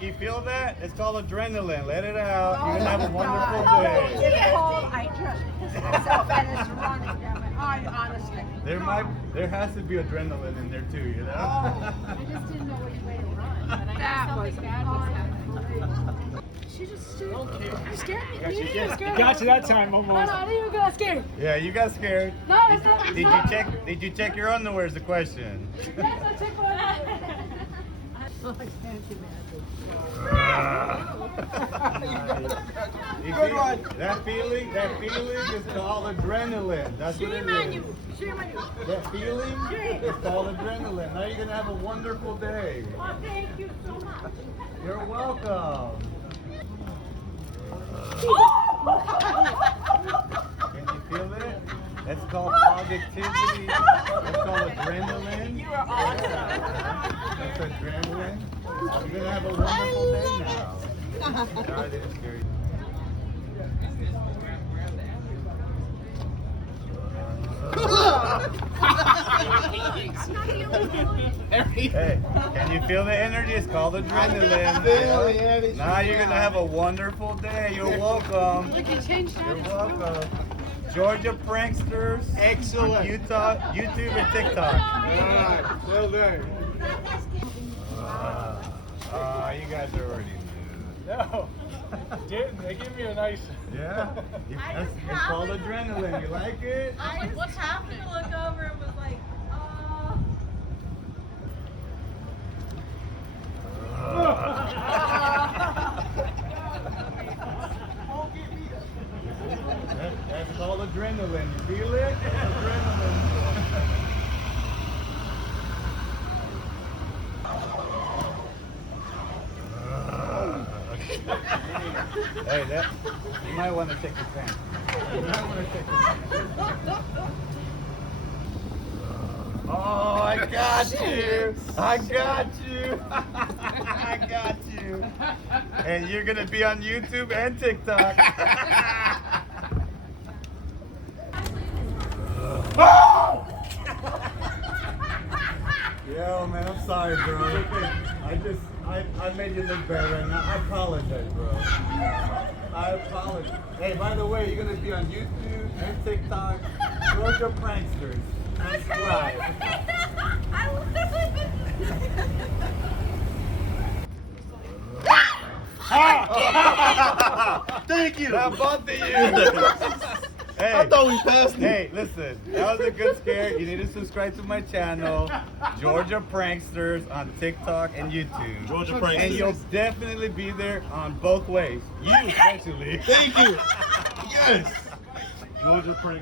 you feel that? It's called adrenaline. Let it out. You're gonna have a wonderful day. It's called I just pissed myself and it's running down my eye, honestly. There has to be adrenaline in there too, you know? I just didn't know which way to run. But I That knew was something bad was happening. She just stood. You scared me. You Got scared you, me. got you that time No, almost. no, I didn't even got scared. Yeah, you got scared. No, it's not. Did you check your underwear is the question. Yes, I took one. You Good see, one. that feeling is called adrenaline. That's what it is. That feeling is called adrenaline. Now you're gonna have a wonderful day. Oh, thank you so much. You're welcome. Can you feel it? That's called positivity. That's called adrenaline. You are awesome. That's adrenaline. You're gonna have a wonderful day now. God, it is scary. Hey, can you feel the energy? It's called adrenaline. Now you're gonna have a wonderful day. You're welcome. You're welcome. Georgia Pranksters. Excellent. On YouTube and TikTok. Alright, well done. You guys are already No, didn't. They give me a nice. yeah. It's called adrenaline. You like it? I just happened to look over and was like, That's called adrenaline. You feel it? Adrenaline. Hey, you might want to take your pants. You might want to take your pants. Oh, I got you! I got you! I got you! And you're gonna be on YouTube and TikTok. Yo, man, I'm sorry, bro. I made you look bad right now. I apologize, bro. I apologize. Hey, by the way, you're gonna be on YouTube and TikTok. Georgia Pranksters. Subscribe. Thank you. Now both of you. Hey, I thought we passed it. hey, listen, that was a good scare. You need to subscribe to my channel, Georgia Pranksters, on TikTok and YouTube. Georgia And Pranksters. you'll definitely be there on both ways. You especially. Thank you. Yes. Georgia Pranksters.